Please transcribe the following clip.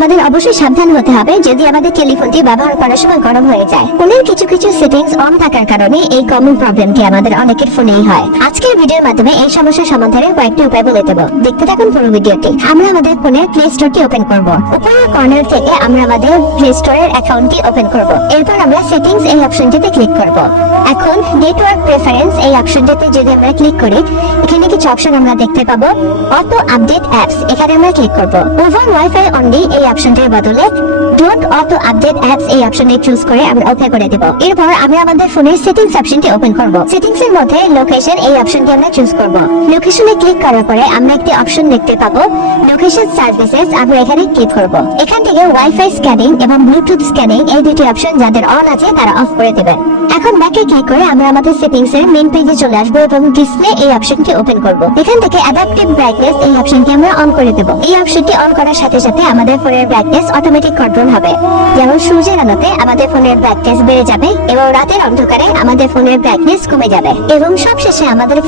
আমাদের অবশ্যই সাবধান হতে হবে যদি আমাদের টেলিফোনটি ব্যবহার করার সময় গরম হয়ে যায়। ফোনের কিছু কিছু সেটিংস অন থাকার কারণে এই কমন প্রবলেমটি আমাদের অনেকের ফোনেই হয়। আজকের ভিডিওর মাধ্যমে এই সমস্যার সমাধানের কয়েকটি উপায় বলে দেব। দেখতে থাকুন পুরো ভিডিওটি। আমরা আমাদের ফোনের প্লে স্টোরটি ওপেন করব। উপরের কর্নার থেকে আমরা আমাদের প্লে স্টোরের অ্যাকাউন্টটি ওপেন করব। এরপর আমরা সেটিংস এই অপশনটিতে ক্লিক করব। এখন নেটওয়ার্ক প্রেফারেন্স এই অপশনটিতে যদি আমরা ক্লিক করি, এখানে কিছু অপশন আমরা দেখতে পাবো। অটো আপডেট অ্যাপস, এখানে আমরা ক্লিক করব। ওভার ওয়াইফাই অনলি এই অপশনটির বদলে ডোন্ট অটো আপডেট অ্যাপস এই অপশনে চুজ করে আমরা ওকে করে দেব। এরপর আমরা আমাদের ফোনের সেটিংস অপশনটি ওপেন করব। সেটিংস এর মধ্যে লোকেশন এই অপশনটি আমরা চুজ করব। লোকেশনে ক্লিক করার পরে আমরা একটি অপশন দেখতে পাবো লোকেশন সার্ভিসেস, আমরা এখানে ক্লিক করব। এখান থেকে ওয়াইফাই স্ক্যানিং এবং ব্লুটুথ স্ক্যানিং এই দুটি অপশন যাদের অন আছে তারা অফ করে দেবেন। এখন ব্যাকে ক্লিক করে আমরা আমাদের সেটিংস এর মেইন পেজে চলে আসবো এবং ডিসপ্লে এই অপশনটি ওপেন করব। এখান থেকে অ্যাডাপটিভ ব্রাইটনেস এই অপশনটি আমরা অন করে দেব। এই অপশনটি অন করার সাথে সাথে আমাদের ফোনের ব্রাইটনেস অটোমেটিক কন্ট্রোল হবে। যেমন সূর্যের আলোতে আমাদের ফোনের ব্রাইটনেস বেড়ে যাবে এবং রাতের অন্ধকারে আমাদের ফোনের ব্রাইটনেস কমে যাবে এবং সবশেষে আমাদের